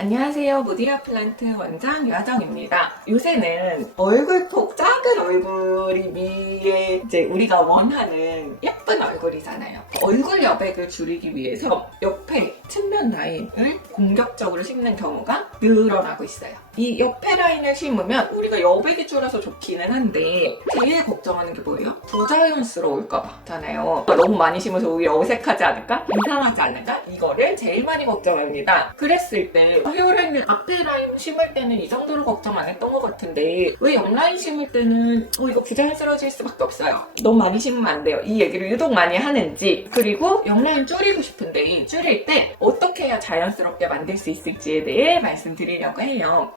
안녕하세요. 무디라 플란트 원장 여정입니다. 요새는 얼굴폭 작은 얼굴이 위에 이제 우리가 원하는 예쁜 얼굴이잖아요. 얼굴 여백을 줄이기 위해서 옆에 측면 라인을 공격적으로 심는 경우가 늘어나고 있어요. 이 옆에 라인을 심으면 우리가 여백이 줄어서 좋기는 한데 제일 걱정하는 게 뭐예요? 부자연스러울까 봐잖아요. 너무 많이 심어서 오히려 어색하지 않을까? 이상하지 않을까? 이거를 제일 많이 걱정합니다. 그랬을 때 헤어라인을 앞에 라인 심을 때는 이 정도로 걱정 안 했던 것 같은데 왜 옆라인 심을 때는 이거 부자연스러워질 수밖에 없어요. 너무 많이 심으면 안 돼요. 이 얘기를 유독 많이 하는지, 그리고 옆라인 줄이고 싶은데 줄일 때 어떻게 해야 자연스럽게 만들 수 있을지에 대해 말씀드리려고 해요.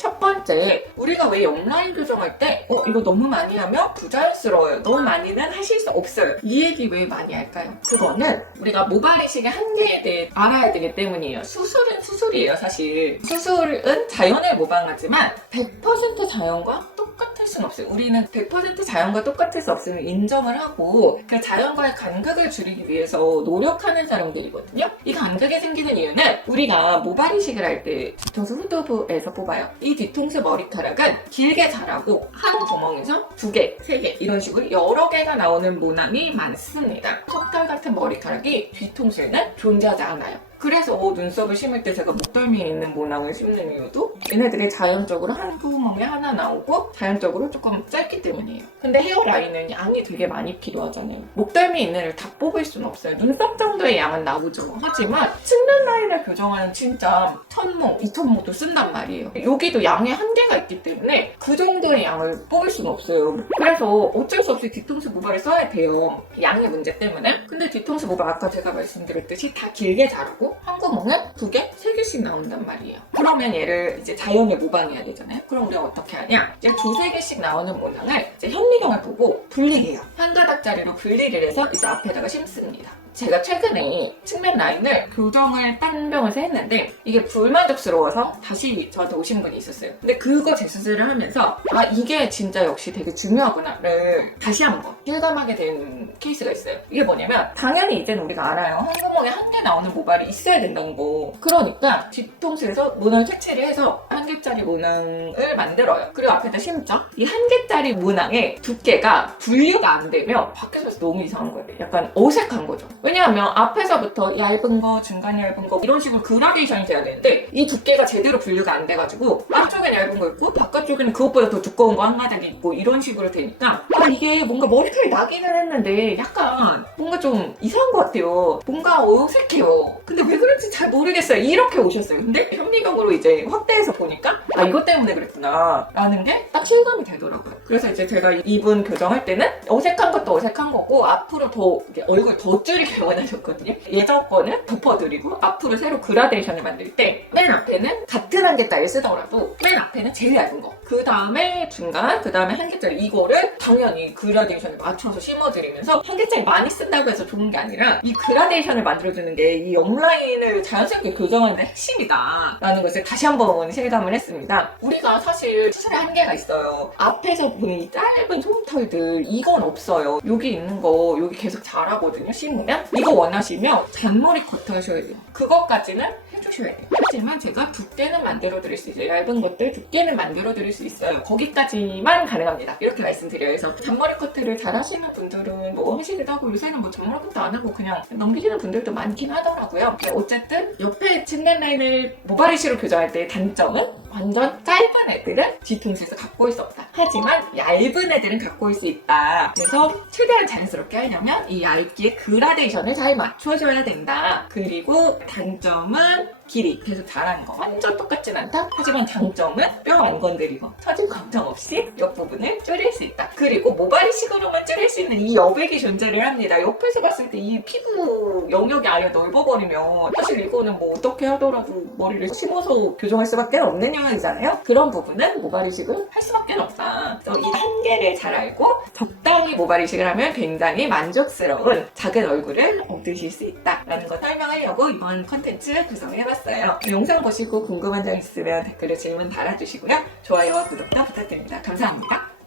첫 번째, 우리가 왜 옆라인 교정할 때 이거 너무 많이 하면 부자연스러워요. 너무 많이는 하실 수 없어요. 이 얘기 왜 많이 할까요? 그거는 우리가 모발 이식의 한계에 대해 알아야 되기 때문이에요. 수술은 수술이에요, 사실. 수술은 자연을 모방하지만 100% 자연과 똑같을 순 없어요. 우리는 100% 자연과 똑같을 수 없음을 인정을 하고 그 자연과의 간극을 줄이기 위해서 노력하는 사람들이거든요. 이 간극이 생기는 이유는 우리가 모발 이식을 할 때 뒤통수 후두부에서 뽑아요. 이 뒤통수 머리카락은 길게 자라고 한 구멍에서 2개, 3개 이런 식으로 여러 개가 나오는 모낭이 많습니다. 석달 같은 머리카락이 뒤통수에는 존재하지 않아요. 그래서 눈썹을 심을 때 제가 목덜미에 있는 모낭을 심는 이유도 얘네들이 자연적으로 한 구멍에 하나 나오고 자연적으로 조금 짧기 때문이에요. 근데 헤어라인은 양이 되게 많이 필요하잖아요. 목덜미에 있는 애를 다 뽑을 수는 없어요. 눈썹 정도의 양은 나오죠. 하지만 측면 라인을 교정하는 진짜 1000모, 2000모도 쓴단 말이에요. 여기도 양의 한계가 있기 때문에 그 정도의 양을 뽑을 수는 없어요. 그래서 어쩔 수 없이 뒤통수 모발을 써야 돼요. 양의 문제 때문에. 근데 뒤통수 모발 아까 제가 말씀드렸듯이 다 길게 자라고 한 구멍에 2개, 3개씩 나온단 말이에요. 그러면 얘를 이제 자연에 모방해야 되잖아요. 그럼 우리가 어떻게 하냐? 이제 2, 3개씩 나오는 모낭을 이제 현미경을 보고 분리해요. 한 가닥짜리로 분리를 해서 이제 앞에다가 심습니다. 제가 최근에 측면 라인을 교정을 딴 병원에서 했는데 이게 불만족스러워서 다시 저한테 오신 분이 있었어요. 근데 그거 재수술을 하면서 이게 진짜 역시 되게 중요하구나를 다시 한번 실감하게 된 케이스가 있어요. 이게 뭐냐면 당연히 이제는 우리가 알아요. 한 구멍에 한 개 나오는 모발이 있어야 된다는 거. 그러니까 뒤통수에서 모낭을 캐치를 해서 1개짜리 모낭을 만들어요. 그리고 앞에다 심죠. 이 1개짜리 모낭의 두께가 분리가 안 되면 밖에서 너무 이상한 거예요. 약간 어색한 거죠. 왜냐하면 앞에서부터 얇은 거, 중간 얇은 거 이런 식으로 그라데이션이 돼야 되는데 이 두께가 제대로 분류가 안 돼가지고 안쪽엔 얇은 거 있고 바깥쪽에는 그것보다 더 두꺼운 거 한 가닥이 있고 이런 식으로 되니까 이게 뭔가 머리카락이 나기는 했는데 약간 뭔가 좀 이상한 것 같아요. 뭔가 어색해요. 근데 왜 그런지 잘 모르겠어요. 이렇게 오셨어요. 근데 현미경으로 이제 확대해서 보니까 이것 때문에 그랬구나 라는 게 딱 실감이 되더라고요. 그래서 이제 제가 이분 교정할 때는 어색한 것도 어색한 거고 앞으로 더 얼굴 더 줄이게 원하셨거든요. 예전 거는 덮어드리고 앞으로 새로 그라데이션을 만들 때 맨 앞에는 같은 1개짜리 쓰더라도 맨 앞에는 제일 얇은 거, 그 다음에 중간, 그 다음에 1개짜리 이거를 당연히 그라데이션에 맞춰서 심어드리면서 1개짜리 많이 쓴다고 해서 좋은 게 아니라 이 그라데이션을 만들어주는 게 이 옆라인을 자연스럽게 교정하는 데 핵심이다 라는 것을 다시 한번 실감을 했습니다. 우리가 사실 수술의 한계가 있어요. 앞에서 보는 이 짧은 솜털들 이건 없어요. 여기 있는 거 여기 계속 자라거든요. 심으면 이거 원하시면 잔머리 커트 하셔야 돼요. 그것까지는 해주셔야 돼요. 하지만 제가 두께는 만들어 드릴 수 있어요. 얇은 것들 두께는 만들어 드릴 수 있어요. 거기까지만 가능합니다. 이렇게 말씀드려요. 그래서 잔머리 커트를 잘 하시는 분들은 하시기도 하고 요새는 잔머리 커트 안 하고 그냥 넘기시는 분들도 많긴 하더라고요. 어쨌든 옆에 측면 라인을 모발 이식으로 교정할 때의 단점은 완전 짧은 애들은 뒤통수에서 갖고 올 수 없다. 하지만 얇은 애들은 갖고 올 수 있다. 그래서 최대한 자연스럽게 하려면 이 얇기의 그라데이션을 잘 맞춰줘야 된다. 그리고 단점은 길이 계속 자라는 거 완전 똑같진 않다. 하지만 장점은 뼈 안 건드리고 처짐 걱정 없이 옆부분을 줄일 수 있다. 그리고 모발 이식으로만 줄일 수 있는 이 여백이 존재를 합니다. 옆에서 봤을 때 이 피부 영역이 아예 넓어버리면 사실 이거는 어떻게 하더라도 머리를 심어서 교정할 수밖에 없는 영역이잖아요. 그런 부분은 모발 이식을 할 수밖에 없다. 그래서 이 한계를 잘 알고 적당히 모발 이식을 하면 굉장히 만족스러운 작은 얼굴을 얻으실 수 있다라는 거 설명하려고 이번 컨텐츠 구성해봤습니다. 영상 보시고 궁금한 점 있으면 댓글에 질문 달아주시고요. 좋아요, 구독도 부탁드립니다. 감사합니다.